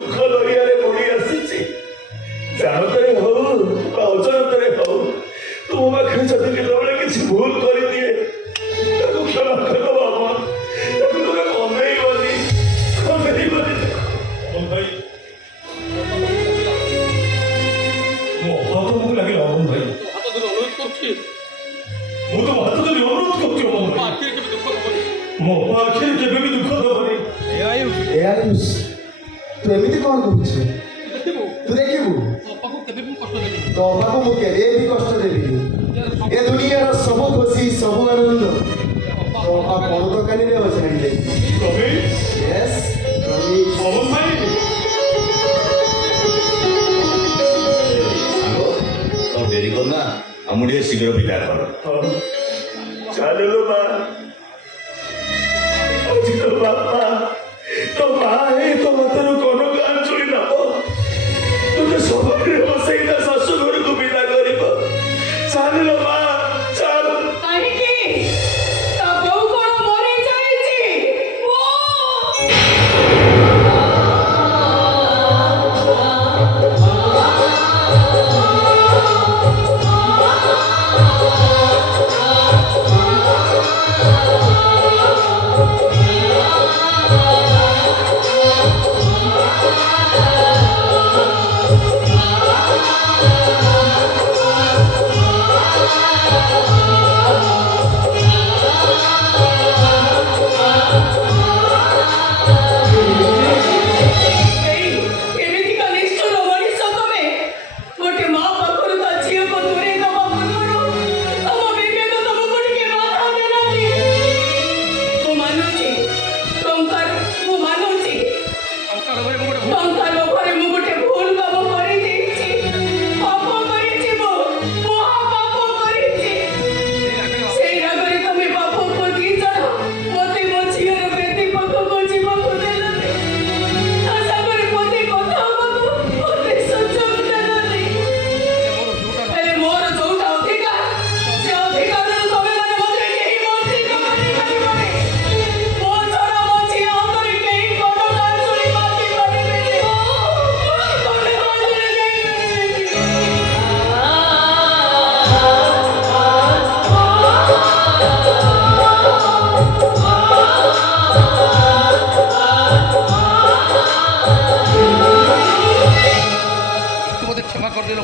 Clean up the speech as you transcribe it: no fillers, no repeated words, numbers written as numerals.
ଦରିଆରେ ପଡ଼ି ଆସିଛି। ଜାଣତରେ ହଉ ବା ଅଜାଣତରେ ହଉ ତୁମ ପାଖରେ ଯଦି କେତେବେଳେ କିଛି ଭୁଲ କରିଦିଏ ତାକୁ କ୍ଷମା କରିଦେବ ବାବା। ତାକୁ ତୁମେ କମେଇବନି। ଭାଇ ମୋ ହାତ ତମକୁ ଲାଗିଲା ଅମନ ଭାଇ। ମୁଁ ତ ହାତ ଧରି ଅନୁରୋଧ କରୁଛି ଅମନ ଭାଇ। ମୋ ଆଖିରେ କେବେ ବି ଦୁଃଖ ଦବନି। ତୁ ଏମିତି କଣ କରୁଛୁ? ତୁ ଦେଖିବୁ ତୋ ବାପାକୁ ମୁଁ କେବେ ବି କଷ୍ଟ ଦେବିନି। ଏ ଦୁନିଆର ସବୁ ଖୁସି ସବୁ ଆନନ୍ଦ ତୋ ବାପା ବଡ଼ ଦୋକାନୀରେ ଛାଡ଼ିଲେ। ଡେରି କରନା ଆମ ଟିକେ ଶୀଘ୍ର ବିଦା କର। ଚାଲିଲୁ ମା। ଆଜି ତୋ ବାପା ତୋ ମା ହିଁ ତୋ ହାତରୁ କନକ ଆଞ୍ଚୁଳି ନବ। ତୁମେ ସବୁରେ ବସେଇ ତା ଶାଶୁ ଘରକୁ ବିଦା କରିବ। ଚାଲିଲ ମା ଚାଲ। କାହିଁକି ତା ବୋଉ କଣ ମରି ଯାଇଛି? क्षमा कर दे।